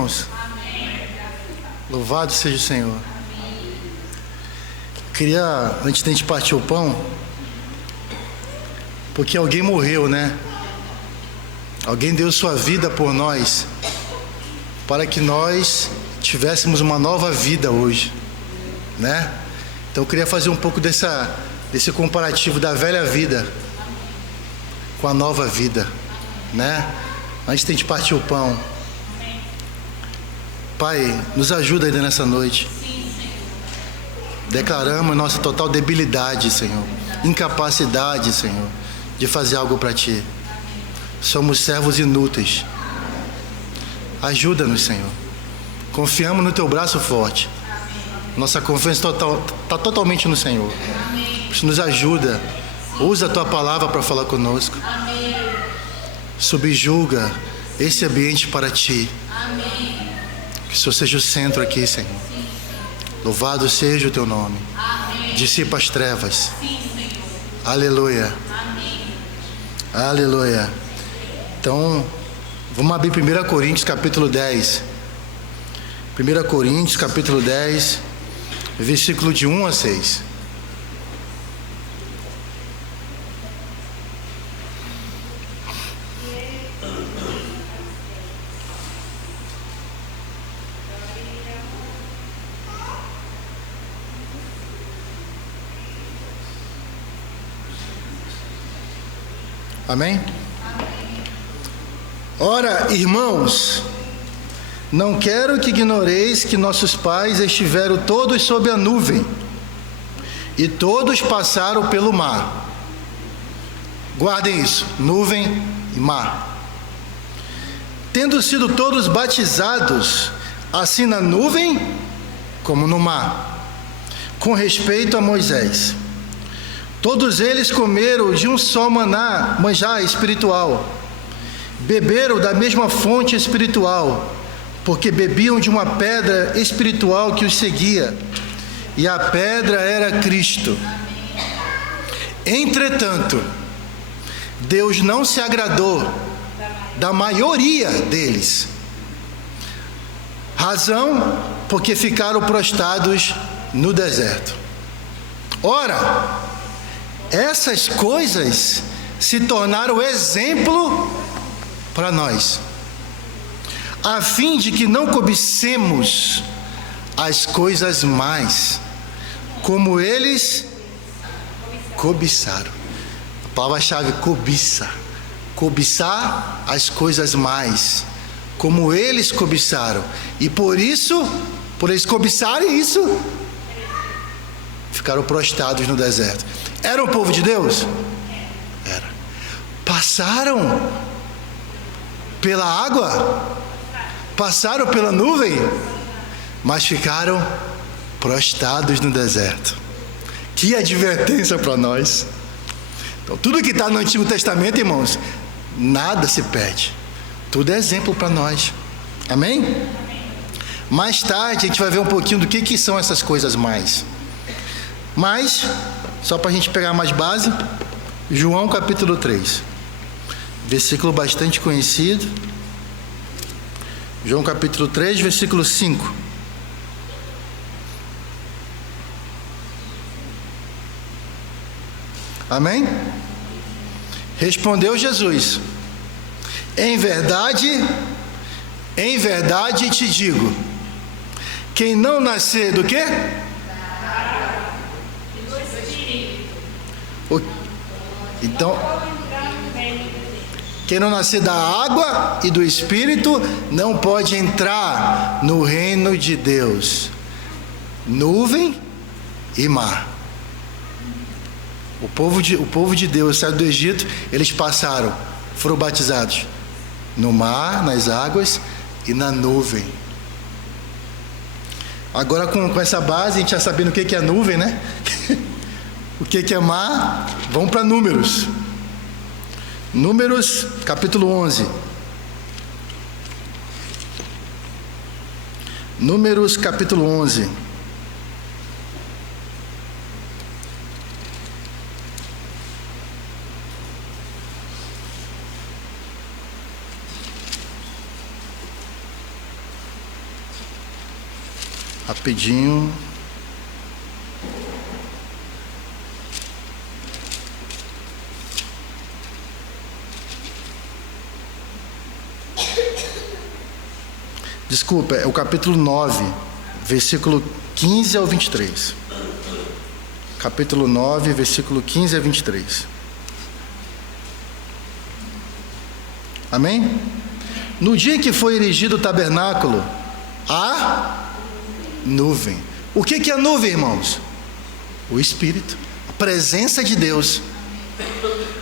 irmãos? Louvado seja o Senhor. Queria, antes de a gente partir o pão, porque alguém morreu, né? Alguém deu sua vida por nós, para que nós tivéssemos uma nova vida hoje, né? Então eu queria fazer um pouco desse comparativo da velha vida com a nova vida, né? Antes de a gente partir o pão. Pai, nos ajuda ainda nessa noite. Declaramos nossa total debilidade, Senhor, incapacidade, Senhor, de fazer algo para Ti. Somos servos inúteis. Ajuda-nos, Senhor. Confiamos no Teu braço forte. Nossa confiança está totalmente no Senhor. Nos ajuda. Usa a Tua palavra para falar conosco. Subjuga esse ambiente para Ti. Que o Senhor seja o centro aqui, Senhor. Louvado seja o Teu nome. Dissipa as trevas. Aleluia. Aleluia. Então, vamos abrir 1 Coríntios capítulo 10. 1 Coríntios capítulo 10, versículo de 1 a 6. Amém? Ora, irmãos, não quero que ignoreis que nossos pais estiveram todos sob a nuvem, e todos passaram pelo mar. Guardem isso, nuvem e mar. Tendo sido todos batizados, assim na nuvem como no mar, com respeito a Moisés. Todos eles comeram de um só manjar espiritual, beberam da mesma fonte espiritual, porque bebiam de uma pedra espiritual que os seguia, e a pedra era Cristo. Entretanto, Deus não se agradou da maioria deles, razão porque ficaram prostrados no deserto. Ora, essas coisas se tornaram exemplo para nós, a fim de que não cobicemos as coisas mais, como eles cobiçaram. A palavra-chave, cobiça. Cobiçar as coisas mais, como eles cobiçaram. E por eles cobiçarem isso, ficaram prostrados no deserto. Era o povo de Deus? Era. Passaram pela água? Passaram pela nuvem? Mas ficaram prostrados no deserto. Que advertência para nós. Então, tudo que está no Antigo Testamento, irmãos, nada se perde. Tudo é exemplo para nós. Amém? Mais tarde a gente vai ver um pouquinho do que são essas coisas mais. Mas, só para a gente pegar mais base, João capítulo 3, versículo bastante conhecido. João capítulo 3, versículo 5. Amém? Respondeu Jesus: em verdade te digo, quem não nascer do quê? Então, quem não nascer da água e do Espírito não pode entrar no reino de Deus. Nuvem e mar. O povo de Deus saiu do Egito, eles foram batizados no mar, nas águas e na nuvem. Agora com essa base, a gente já sabendo o que é nuvem, né? O que é mar? Vamos para Números. Números, capítulo 11. Números, capítulo 11. Rapidinho. Desculpa, é o capítulo 9, versículo 15 ao 23. Capítulo 9, versículo 15 a 23. Amém? No dia em que foi erigido o tabernáculo, a nuvem. O que é a nuvem, irmãos? O Espírito, a presença de Deus.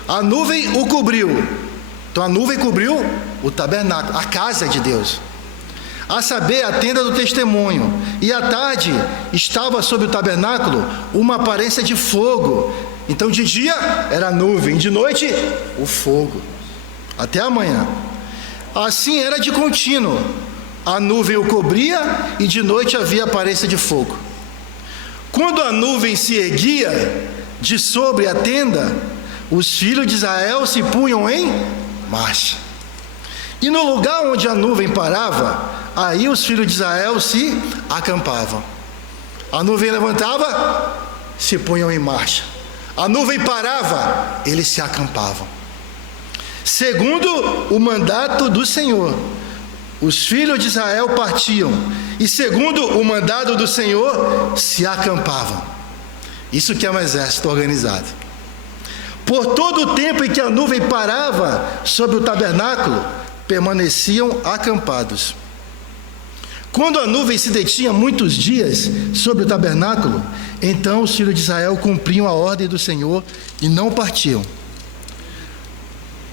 A nuvem o cobriu. Então a nuvem cobriu o tabernáculo, a casa de Deus, a saber, a tenda do testemunho. E à tarde estava sobre o tabernáculo uma aparência de fogo. Então de dia era a nuvem, de noite o fogo, até amanhã. Assim era de contínuo. A nuvem o cobria e de noite havia aparência de fogo. Quando a nuvem se erguia de sobre a tenda, os filhos de Israel se punham em marcha. E no lugar onde a nuvem parava, aí os filhos de Israel se acampavam. A nuvem levantava, se punham em marcha. A nuvem parava, eles se acampavam. Segundo o mandato do Senhor, os filhos de Israel partiam, e segundo o mandado do Senhor, se acampavam. Isso que é um exército organizado. Por todo o tempo em que a nuvem parava sobre o tabernáculo, permaneciam acampados. Quando a nuvem se detinha muitos dias sobre o tabernáculo, então os filhos de Israel cumpriam a ordem do Senhor e não partiam.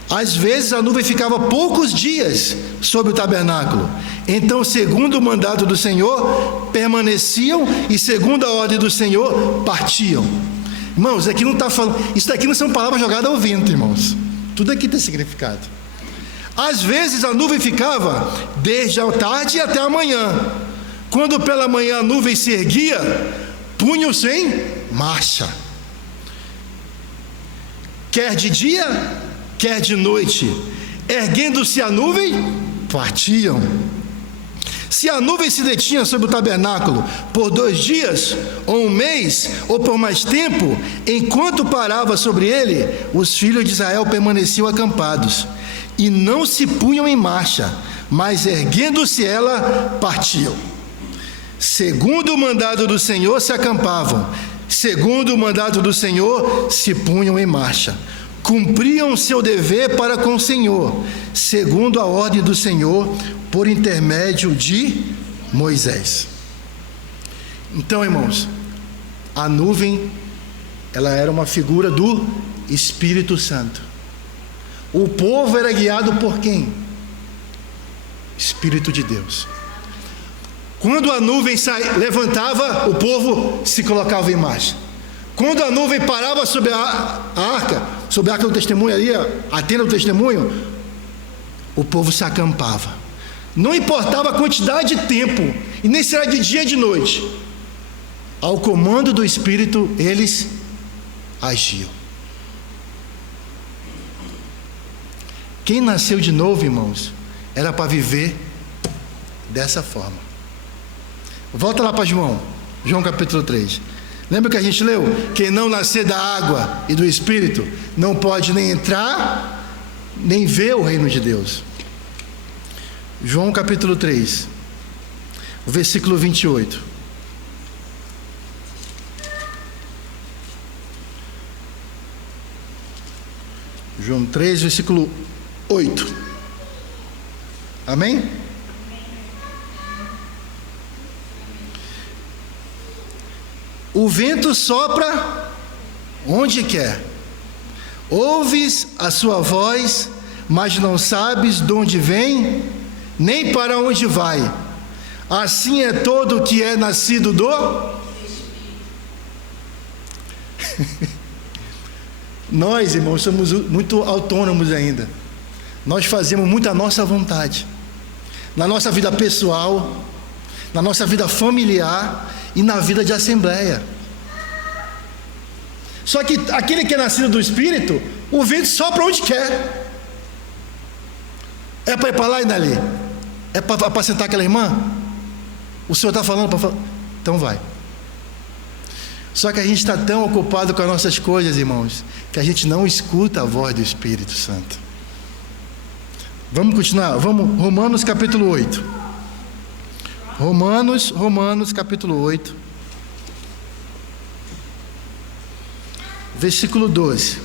Às vezes a nuvem ficava poucos dias sobre o tabernáculo, então, segundo o mandado do Senhor, permaneciam e, segundo a ordem do Senhor, partiam. Irmãos, aqui não está falando, isso daqui não são palavras jogadas ao vento, irmãos. Tudo aqui tem significado. Às vezes a nuvem ficava desde a tarde até a manhã. Quando pela manhã a nuvem se erguia, punham-se em marcha. Quer de dia, quer de noite, erguendo-se a nuvem, partiam. Se a nuvem se detinha sobre o tabernáculo por 2 dias, ou 1 mês, ou por mais tempo, enquanto parava sobre ele, os filhos de Israel permaneciam acampados, e não se punham em marcha, mas erguendo-se ela, partiam. Segundo o mandado do Senhor se acampavam, segundo o mandado do Senhor se punham em marcha. Cumpriam seu dever para com o Senhor, segundo a ordem do Senhor, por intermédio de Moisés. Então, irmãos, a nuvem, ela era uma figura do Espírito Santo. O povo era guiado por quem? Espírito de Deus. Quando a nuvem levantava, o povo se colocava em marcha. Quando a nuvem parava sobre a arca, sobre a arca do testemunho ali, a tenda do testemunho, o povo se acampava. Não importava a quantidade de tempo, e nem se era de dia ou de noite, ao comando do Espírito, eles agiam. Quem nasceu de novo, irmãos, era para viver dessa forma. Volta lá para João capítulo 3. Lembra que a gente leu? Quem não nascer da água e do Espírito não pode nem entrar, nem ver o reino de Deus. João capítulo 3, versículo 28. João 3, versículo 8. Amém? O vento sopra onde quer. Ouves a sua voz, mas não sabes de onde vem, nem para onde vai. Assim é todo o que é nascido do Nós, irmãos, somos muito autônomos ainda. Nós fazemos muito a nossa vontade, na nossa vida pessoal, na nossa vida familiar e na vida de assembleia. Só que aquele que é nascido do Espírito, o vento sopra onde quer. É para ir para lá e dali? É para apacentar aquela irmã? O Senhor está falando para falar? Então vai. Só que a gente está tão ocupado com as nossas coisas, irmãos, que a gente não escuta a voz do Espírito Santo. Vamos continuar, vamos, Romanos capítulo 8. Romanos capítulo 8, versículo 12.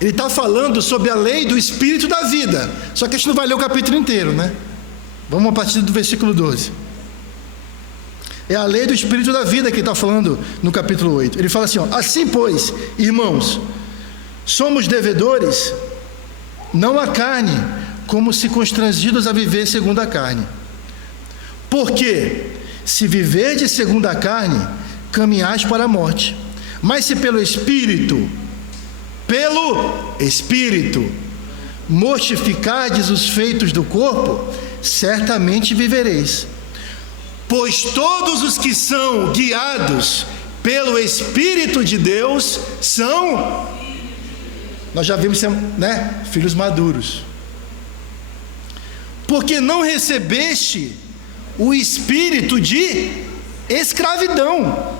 Ele está falando sobre a lei do Espírito da vida. Só que a gente não vai ler o capítulo inteiro, né? Vamos a partir do versículo 12. É a lei do Espírito da vida que ele está falando no capítulo 8. Ele fala assim, ó, assim pois, irmãos, somos devedores, não à carne, como se constrangidos a viver segundo a carne. Porque, se viverdes segundo a carne, caminhais para a morte. Mas se pelo Espírito, mortificardes os feitos do corpo, certamente vivereis. Pois todos os que são guiados pelo Espírito de Deus são, nós já vimos, né, filhos maduros. Porque não recebeste o espírito de escravidão,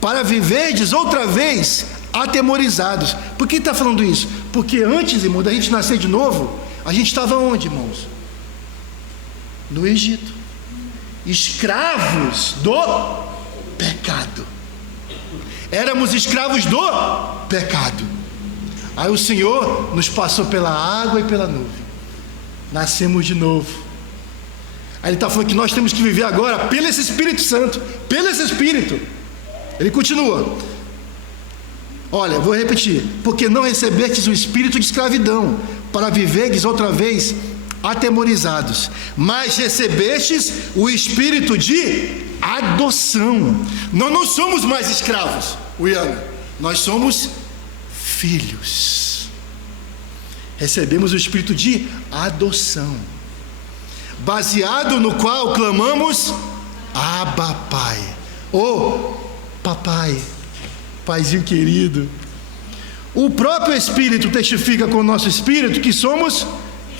para viverdes outra vez atemorizados. Por que está falando isso? Porque antes, irmão, da gente nascer de novo, a gente estava onde, irmãos? No Egito, escravos do pecado. Éramos escravos do pecado. Aí o Senhor nos passou pela água e pela nuvem, nascemos de novo. Aí ele está falando que nós temos que viver agora pelo esse Espírito Santo, pelo esse Espírito. Ele continua, olha, vou repetir, porque não recebestes o espírito de escravidão, para viverdes outra vez atemorizados, mas recebestes o espírito de adoção. Nós não somos mais escravos, Uiana, nós somos filhos. Recebemos o espírito de adoção, baseado no qual clamamos Abba Pai, ou papai, paizinho querido. O próprio Espírito testifica com o nosso espírito que somos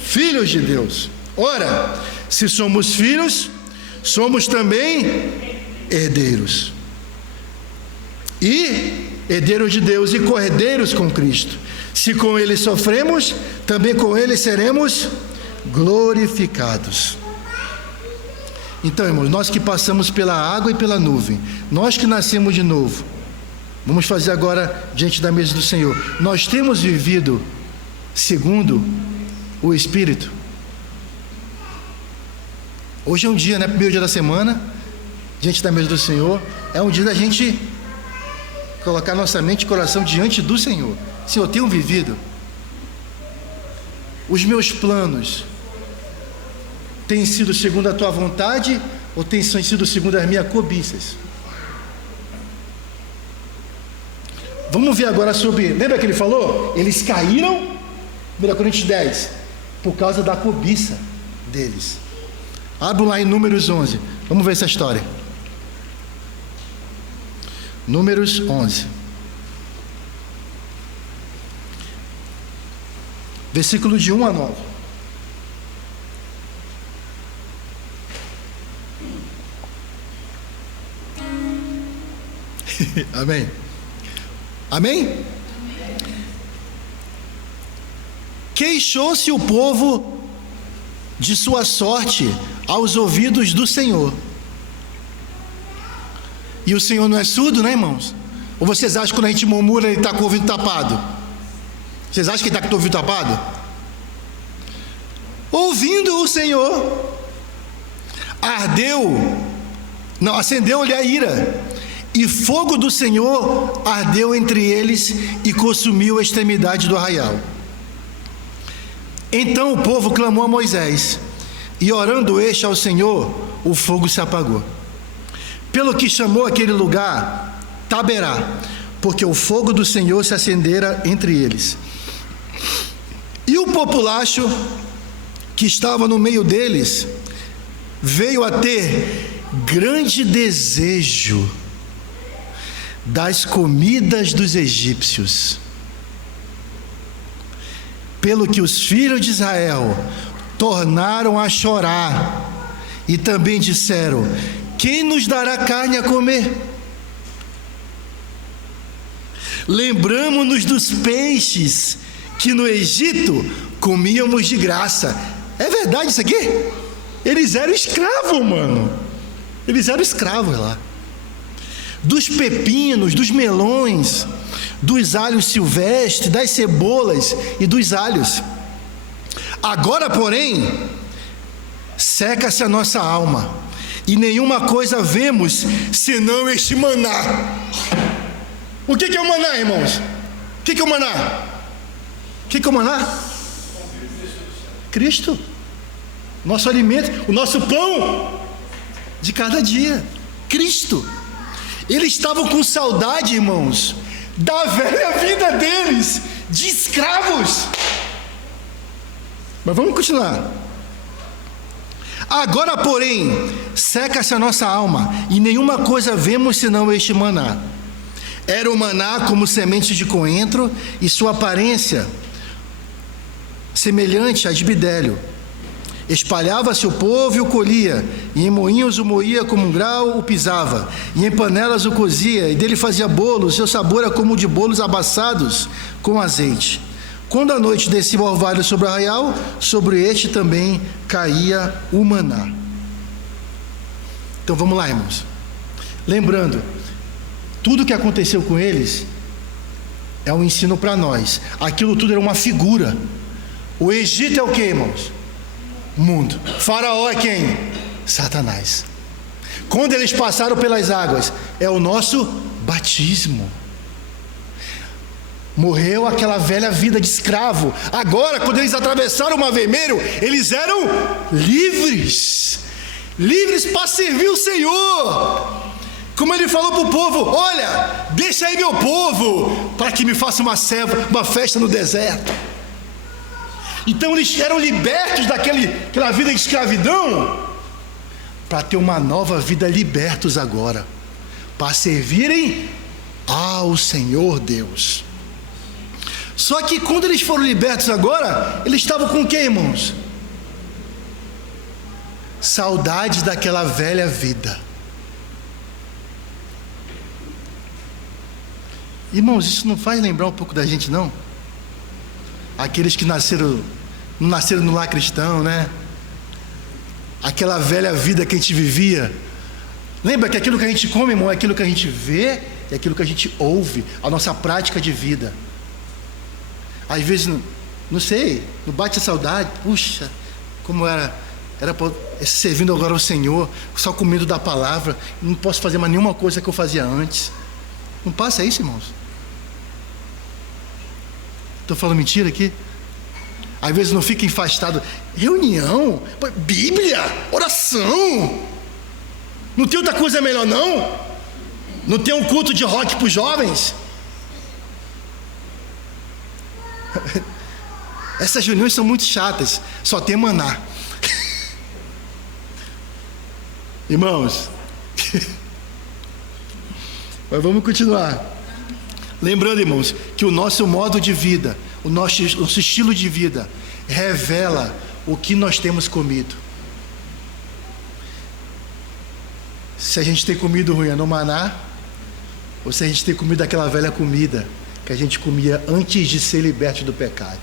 filhos de Deus. Ora, se somos filhos, somos também herdeiros, e herdeiros de Deus, e co-herdeiros com Cristo. Se com Ele sofremos, também com Ele seremos glorificados. Então, irmãos, nós que passamos pela água e pela nuvem, nós que nascemos de novo, vamos fazer agora diante da mesa do Senhor. Nós temos vivido segundo o Espírito. Hoje é um dia, né? Primeiro dia da semana, diante da mesa do Senhor. É um dia da gente colocar nossa mente e coração diante do Senhor. Senhor, eu tenho vivido. Os meus planos têm sido segundo a tua vontade ou têm sido segundo as minhas cobiças? Vamos ver agora sobre, lembra que ele falou? Eles caíram, 1 Coríntios 10, por causa da cobiça deles. Abre lá em Números 11, vamos ver essa história. Números 11, versículo de 1 a 9. Amém? Amém? Queixou-se o povo de sua sorte aos ouvidos do Senhor. E o Senhor não é surdo, né, irmãos? Ou vocês acham que quando a gente murmura ele está com o ouvido tapado? Vocês acham que ele está com o ouvido tapado? Ouvindo o Senhor, acendeu-lhe a ira, e fogo do Senhor ardeu entre eles e consumiu a extremidade do arraial. Então o povo clamou a Moisés, e orando este ao Senhor, o fogo se apagou. Pelo que chamou aquele lugar Taberá, porque o fogo do Senhor se acendera entre eles. E o populacho que estava no meio deles veio a ter grande desejo das comidas dos egípcios, pelo que os filhos de Israel tornaram a chorar E também disseram: quem nos dará carne a comer? Lembramo-nos dos peixes que no Egito comíamos de graça. É verdade isso aqui? Eles eram escravos, mano. Eles eram escravos lá. Dos pepinos, dos melões, dos alhos silvestres, das cebolas e dos alhos. Agora, porém, seca-se a nossa alma, e nenhuma coisa vemos senão este maná. O que é o maná, irmãos? O que é o maná? O que é o maná? Cristo, nosso alimento, o nosso pão de cada dia, Cristo. Eles estavam com saudade, irmãos, da velha vida deles, de escravos. Mas vamos continuar. Agora, porém, seca-se a nossa alma, e nenhuma coisa vemos senão este maná. Era o maná como semente de coentro, e sua aparência semelhante a de bidélio. Espalhava-se o povo e o colhia, e em moinhos o moía como um grau, o pisava, e em panelas o cozia, e dele fazia bolos, seu sabor era como o de bolos abaçados com azeite. Quando a noite descia o orvalho sobre o arraial, sobre este também caía o maná. Então vamos lá, irmãos. Lembrando, tudo que aconteceu com eles é um ensino para nós. Aquilo tudo era uma figura. O Egito é o que, irmãos? Mundo. Faraó é quem? Satanás. Quando eles passaram pelas águas, é o nosso batismo. Morreu aquela velha vida de escravo. Agora, quando eles atravessaram o Mar Vermelho, eles eram livres. Livres para servir o Senhor. Como ele falou para o povo: olha, deixa aí meu povo, para que me faça uma festa no deserto. Então eles eram libertos daquela vida de escravidão, para ter uma nova vida, libertos agora, para servirem ao Senhor Deus. Só que quando eles foram libertos agora, eles estavam com o que, irmãos? Saudades daquela velha vida. Irmãos, isso não faz lembrar um pouco da gente, não? Aqueles que não nasceram no lar cristão, né? Aquela velha vida que a gente vivia. Lembra que aquilo que a gente come, irmão, é aquilo que a gente vê e aquilo que a gente ouve, a nossa prática de vida. Às vezes, não sei, não bate a saudade. Puxa, como era servindo agora ao Senhor, só com medo da palavra, não posso fazer mais nenhuma coisa que eu fazia antes. Não passa isso, irmãos? Estou falando mentira aqui? Às vezes não fica afastado. Reunião, Bíblia, oração. Não tem outra coisa melhor, não? Não tem um culto de rock para os jovens? Essas reuniões são muito chatas. Só tem maná. Irmãos, mas vamos continuar. Lembrando, irmãos, que o nosso modo de vida, o nosso estilo de vida, revela o que nós temos comido. Se a gente tem comido ruim no maná, ou se a gente tem comido aquela velha comida que a gente comia antes de ser liberto do pecado.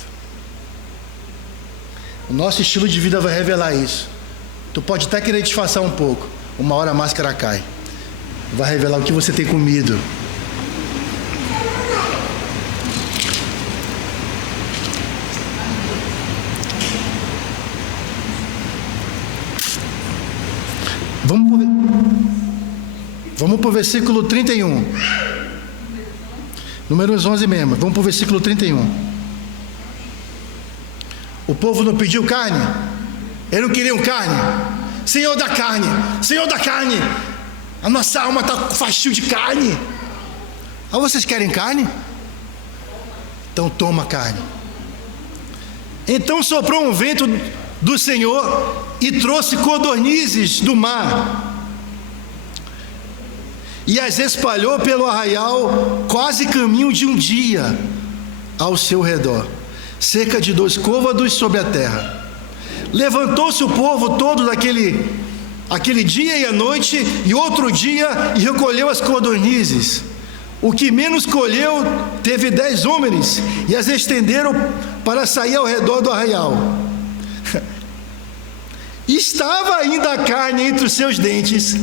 O nosso estilo de vida vai revelar isso. Tu pode até querer disfarçar um pouco, uma hora a máscara cai. Vai revelar o que você tem comido. Vamos para o versículo 31. Números 11 mesmo. Vamos para o versículo 31. O povo não pediu carne? Eles não queriam carne? Senhor da carne, Senhor da carne, a nossa alma está com fastio de carne. Ah, vocês querem carne? Então toma carne. Então soprou um vento do Senhor e trouxe codornizes do mar e as espalhou pelo arraial, quase caminho de um dia ao seu redor, cerca de 2 côvados sobre a terra. Levantou-se o povo todo aquele dia e a noite, e outro dia, e recolheu as codornizes. O que menos colheu teve 10 homens, e as estenderam para sair ao redor do arraial. Estava ainda a carne entre os seus dentes,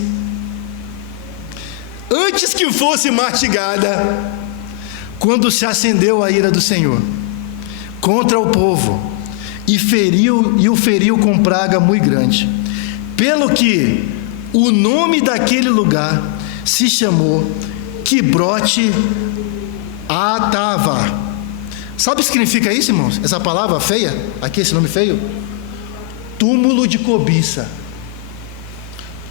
antes que fosse mastigada, quando se acendeu a ira do Senhor contra o povo, e o feriu com praga muito grande, pelo que o nome daquele lugar se chamou Quibrote Atava. Sabe o que significa isso, irmãos? Essa palavra feia, aqui esse nome feio? Túmulo de cobiça.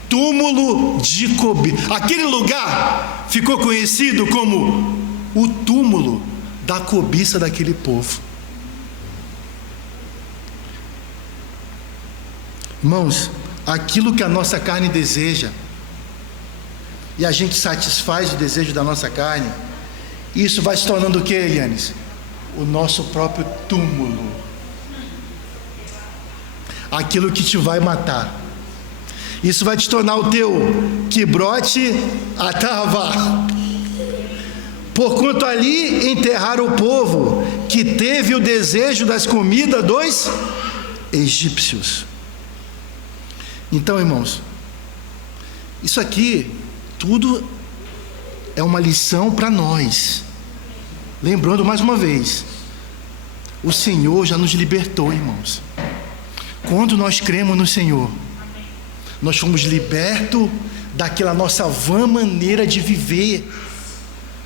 Túmulo de cobiça. Aquele lugar ficou conhecido como o túmulo da cobiça daquele povo. Irmãos, aquilo que a nossa carne deseja, e a gente satisfaz o desejo da nossa carne, isso vai se tornando o que, Elianes? O nosso próprio túmulo. Aquilo que te vai matar. Isso vai te tornar o teu Quibrote Atava. Porquanto ali enterraram o povo que teve o desejo das comidas dos egípcios. Então, irmãos, isso aqui tudo é uma lição para nós. Lembrando mais uma vez, o Senhor já nos libertou, irmãos. Quando nós cremos no Senhor, nós fomos libertos daquela nossa vã maneira de viver.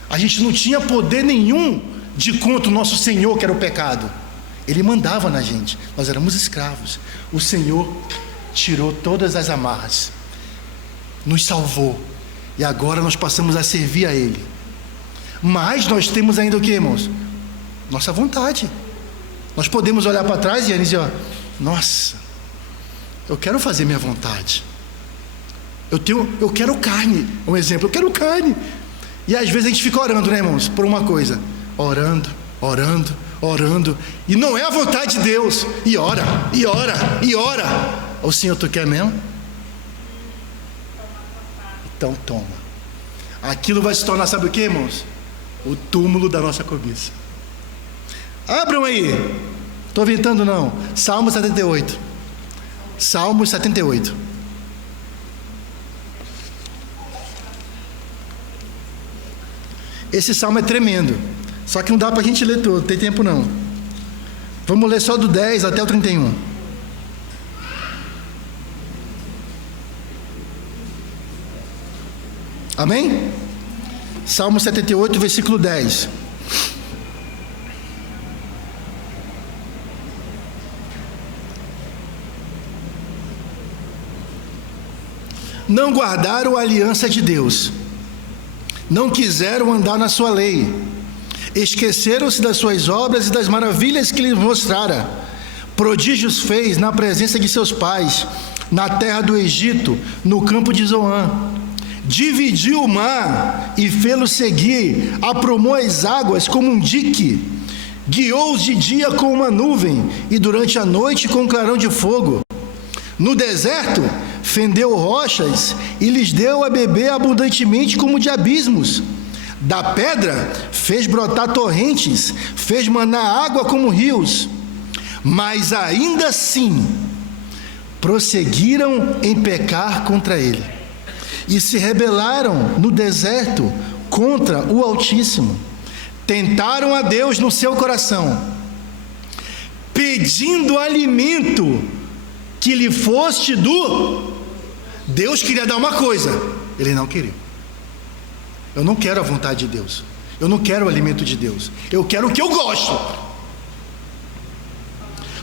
A gente não tinha poder nenhum de contra o nosso Senhor, que era o pecado. Ele mandava na gente, nós éramos escravos. O Senhor tirou todas as amarras, nos salvou, e agora nós passamos a servir a Ele. Mas nós temos ainda o que, irmãos? Nossa vontade. Nós podemos olhar para trás e dizer, ó, nossa, eu quero fazer minha vontade. Eu quero carne. Um exemplo, eu quero carne. E às vezes a gente fica orando, né, irmãos, por uma coisa. Orando, e não é a vontade de Deus. E ora. O Senhor, tu quer mesmo? Então toma. Aquilo vai se tornar, sabe o que, irmãos? O túmulo da nossa cobiça. Abram aí. Estou inventando não. Salmo 78. Salmo 78. Esse salmo é tremendo. Só que não dá para a gente ler todo, não tem tempo não. Vamos ler só do 10 até o 31. Amém? Salmo 78, versículo 10. Não guardaram a aliança de Deus, não quiseram andar na sua lei, esqueceram-se das suas obras e das maravilhas que lhes mostrara. Prodígios fez na presença de seus pais, na terra do Egito, no campo de Zoã. Dividiu o mar e fê-lo seguir, aprumou as águas como um dique, guiou-os de dia com uma nuvem e durante a noite com um clarão de fogo. No deserto fendeu rochas e lhes deu a beber abundantemente como de abismos. Da pedra fez brotar torrentes, fez manar água como rios. Mas ainda assim prosseguiram em pecar contra ele e se rebelaram no deserto contra o Altíssimo. Tentaram a Deus no seu coração, pedindo alimento que lhe fosse do... Deus queria dar uma coisa, ele não queria. Eu não quero a vontade de Deus, eu não quero o alimento de Deus, eu quero o que eu gosto.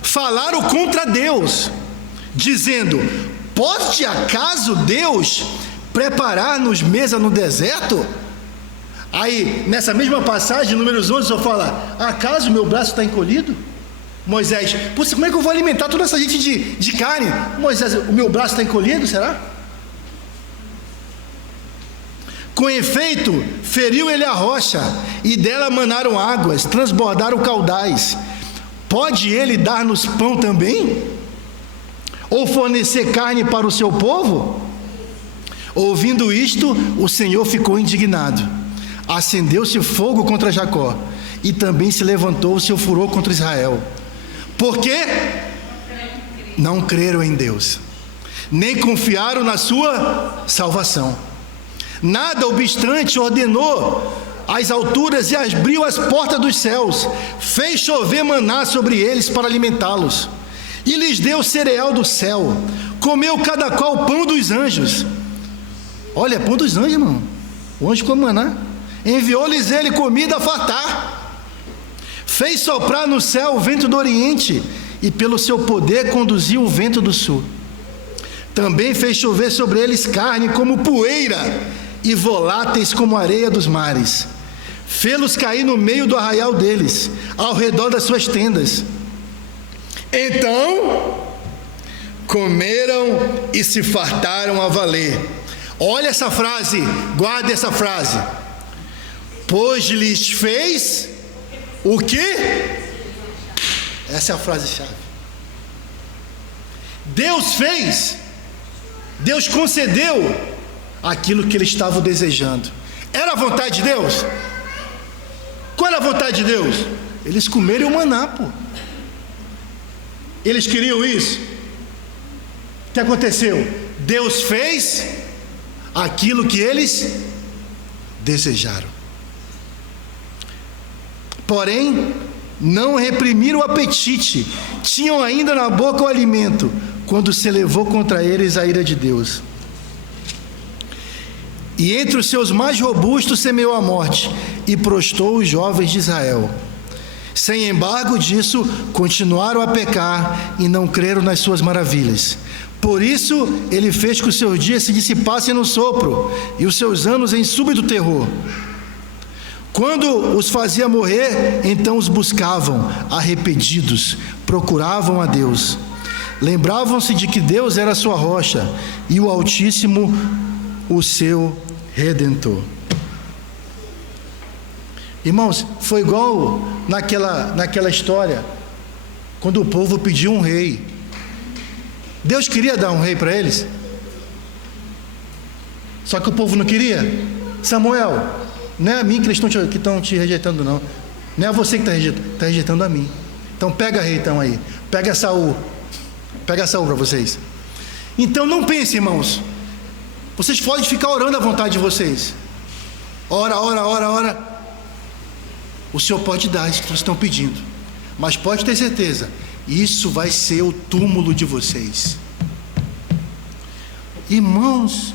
Falaram contra Deus, dizendo: pode acaso Deus preparar-nos mesa no deserto? Aí nessa mesma passagem, Números 11, só fala: acaso meu braço está encolhido? Moisés: puxa, como é que eu vou alimentar toda essa gente de carne? Moisés: o meu braço está encolhido, será? Com efeito, feriu ele a rocha, e dela manaram águas, transbordaram caudais. Pode ele dar-nos pão também? ou fornecer carne para o seu povo? Ouvindo isto, o Senhor ficou indignado. Acendeu-se fogo contra Jacó, e também se levantou o seu furor contra Israel. Porque não creram em Deus, nem confiaram na sua salvação. Nada obstante, ordenou as alturas e abriu as portas dos céus, fez chover maná sobre eles para alimentá-los, e lhes deu cereal do céu, comeu cada qual o pão dos anjos. Olha, pão dos anjos, irmão. O anjo come maná. Enviou-lhes ele comida a fartar. Fez soprar no céu o vento do oriente, e pelo seu poder conduziu o vento do sul. Também fez chover sobre eles carne como poeira, e voláteis como areia dos mares. Fê-los cair no meio do arraial deles, ao redor das suas tendas. Então comeram e se fartaram a valer. Olha essa frase, guarde essa frase. Pois lhes fez o quê? Essa é a frase-chave. Deus fez, Deus concedeu aquilo que eles estavam desejando. Era a vontade de Deus? Qual era a vontade de Deus? Eles comeram o maná, pô. Eles queriam isso. O que aconteceu? Deus fez aquilo que eles desejaram. Porém, não reprimiram o apetite, tinham ainda na boca o alimento, quando se elevou contra eles a ira de Deus. E entre os seus mais robustos semeou a morte, e prostrou os jovens de Israel. Sem embargo disso, continuaram a pecar, e não creram nas suas maravilhas. Por isso, ele fez que os seus dias se dissipassem no sopro, e os seus anos em súbito terror. Quando os fazia morrer, então os buscavam, arrependidos, procuravam a Deus. Lembravam-se de que Deus era a sua rocha, e o Altíssimo, o seu Redentor. Irmãos, foi igual naquela história, quando o povo pediu um rei. Deus queria dar um rei para eles, só que o povo não queria. Samuel, não é a mim que eles estão te rejeitando, não. Não é você que está rejeitando a mim. Então pega rei então aí. Pega Saul para vocês. Então não pense, irmãos. Vocês podem ficar orando à vontade de vocês. Ora. O Senhor pode dar isso que vocês estão pedindo. Mas pode ter certeza, isso vai ser o túmulo de vocês. Irmãos,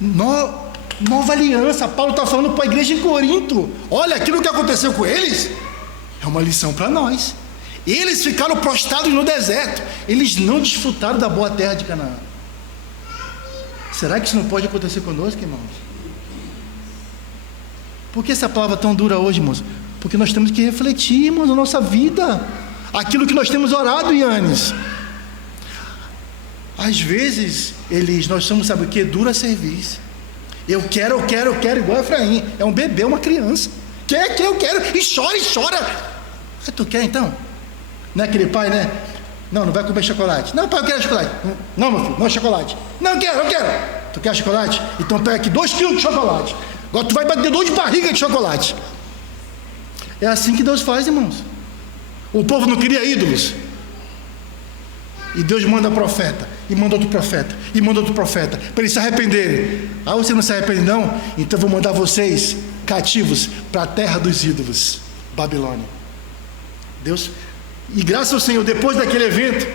nova aliança, Paulo está falando para a igreja em Corinto. Olha, aquilo que aconteceu com eles é uma lição para nós. Eles ficaram prostrados no deserto, eles não desfrutaram da boa terra de Canaã. Será que isso não pode acontecer conosco, irmãos? Por que essa palavra tão dura hoje, irmãos? Porque nós temos que refletir, irmãos, na nossa vida, aquilo que nós temos orado, Yannis. Às vezes, nós somos, sabe o que? Dura serviço. Eu quero, igual a Efraim. É um bebê, uma criança. Eu quero, e chora. Tu quer então? Não é aquele pai, né? Não vai comer chocolate. Não, pai, eu quero chocolate. Não, meu filho, não é chocolate. Não, eu quero. Tu quer chocolate? Então pega aqui 2 quilos de chocolate. Agora tu vai bater dor de barriga de chocolate. É assim que Deus faz, irmãos. O povo não queria ídolos. E Deus manda profeta, e manda outro profeta, e manda outro profeta, para eles se arrependerem. Você não se arrepende não? Então eu vou mandar vocês cativos para a terra dos ídolos, Babilônia. Deus, e graças ao Senhor, depois daquele evento,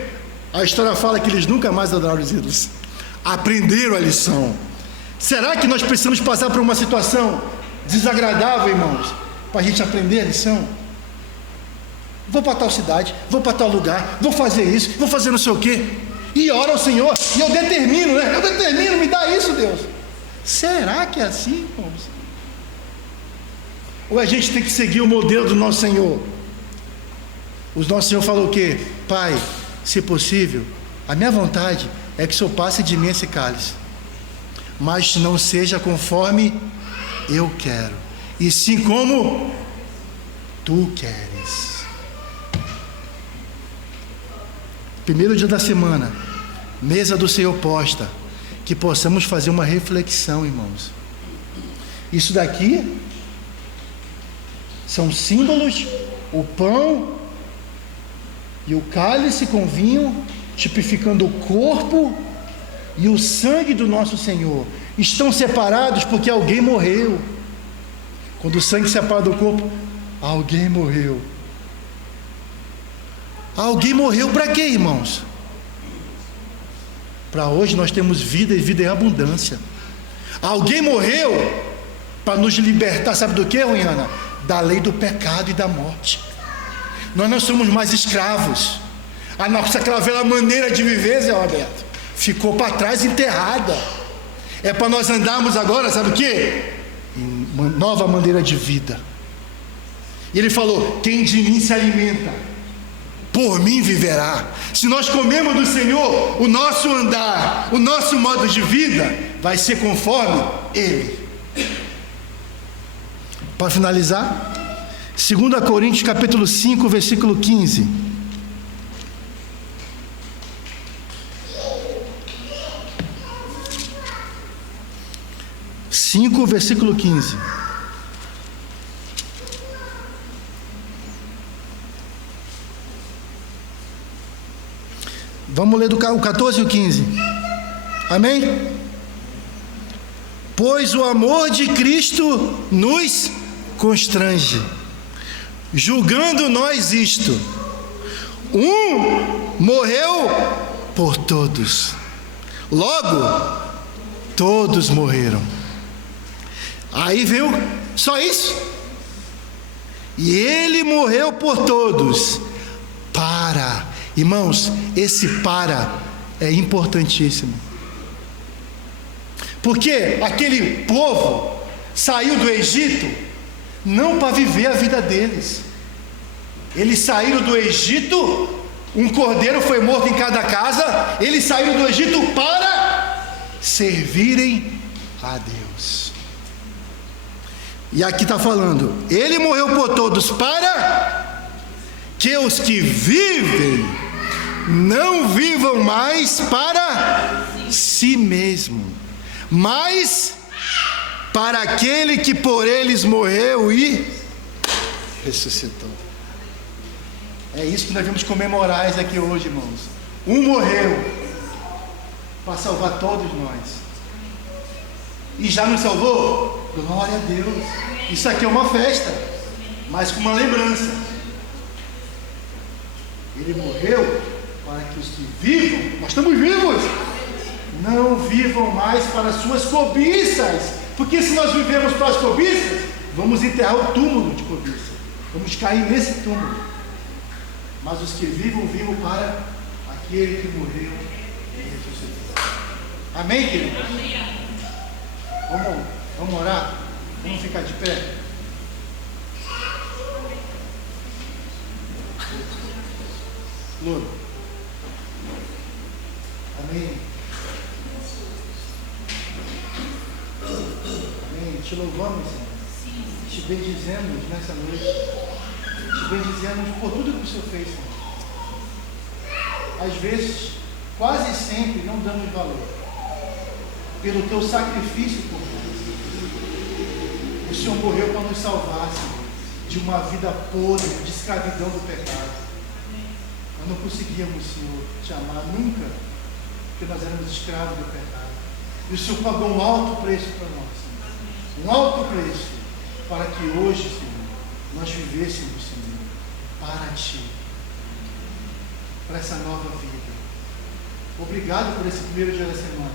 a história fala que eles nunca mais adoraram os ídolos. Aprenderam a lição. Será que nós precisamos passar por uma situação desagradável, irmãos, para a gente aprender a lição? Vou para tal cidade, vou para tal lugar, vou fazer isso, vou fazer não sei o quê, e ora ao Senhor, e eu determino, me dá isso, Deus. Será que é assim, irmãos? Ou a gente tem que seguir o modelo do nosso Senhor? O nosso Senhor falou o quê? Pai, se possível, a minha vontade é que o Senhor passe de mim esse cálice, mas não seja conforme eu quero, e sim como tu queres. Primeiro dia da semana, mesa do Senhor posta, que possamos fazer uma reflexão, irmãos. Isso daqui são símbolos, o pão e o cálice com vinho, tipificando o corpo e o sangue do nosso Senhor. Estão separados porque alguém morreu. Quando o sangue separa do corpo, alguém morreu. Alguém morreu para quê, irmãos? Para hoje nós temos vida e vida em abundância. Alguém morreu para nos libertar, sabe do que, Ruiana? Da lei do pecado e da morte. Nós não somos mais escravos. A nossa aquela velha maneira de viver, Zé Roberto, ficou para trás, enterrada. É para nós andarmos agora, sabe o que? Em uma nova maneira de vida. E ele falou: quem de mim se alimenta, por mim viverá. Se nós comemos do Senhor, o nosso andar, o nosso modo de vida vai ser conforme Ele. Para finalizar, 2 Coríntios capítulo 5, versículo 15. Versículo 15. Vamos ler do 14 e o 15. Amém? Pois o amor de Cristo nos constrange, julgando nós isto: um morreu por todos, logo todos morreram. Aí viu, só isso. E ele morreu por todos, para, irmãos, esse para é importantíssimo. Porque aquele povo saiu do Egito não para viver a vida deles. Eles saíram do Egito, um cordeiro foi morto em cada casa. Eles saíram do Egito para servirem a Deus. E aqui está falando: ele morreu por todos para que os que vivem não vivam mais para si mesmo, mas para aquele que por eles morreu e ressuscitou. É isso que nós vamos comemorar aqui hoje, irmãos. Um morreu para salvar todos nós, e já nos salvou. Glória a Deus. Isso aqui é uma festa, mas com uma lembrança. Ele morreu para que os que vivam, nós estamos vivos, não vivam mais para as suas cobiças. Porque se nós vivemos para as cobiças, vamos enterrar o túmulo de cobiça, vamos cair nesse túmulo. Mas os que vivam para aquele que morreu e ressuscitou. Amém, queridos? Vamos orar? Vamos ficar de pé? Glória. Amém. Amém. Te louvamos, Senhor. Te bendizemos nessa noite. Te bendizemos por tudo que o Senhor fez, Senhor. Às vezes, quase sempre, não damos valor pelo teu sacrifício por nós. O Senhor morreu para nos salvar, Senhor, de uma vida podre, de escravidão do pecado. Nós não conseguíamos, Senhor, te amar nunca, porque nós éramos escravos do pecado. E o Senhor pagou um alto preço para nós, Senhor. Um alto preço, para que hoje, Senhor, nós vivêssemos, Senhor, para Ti, para essa nova vida. Obrigado por esse primeiro dia da semana,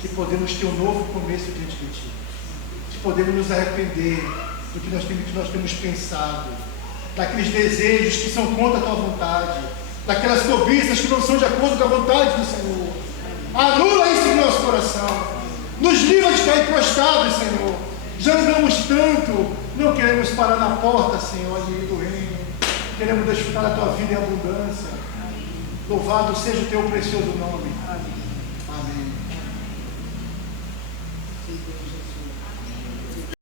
que podemos ter um novo começo diante de Ti, que podemos nos arrepender do que nós temos pensado, daqueles desejos que são contra a Tua vontade, daquelas cobiças que não são de acordo com a vontade do Senhor. Anula isso no nosso coração, nos livra de cair prostrados, Senhor. Já andamos tanto, não queremos parar na porta, Senhor, do reino, queremos desfrutar da Tua vida em abundância. Louvado seja o Teu precioso nome. Amém.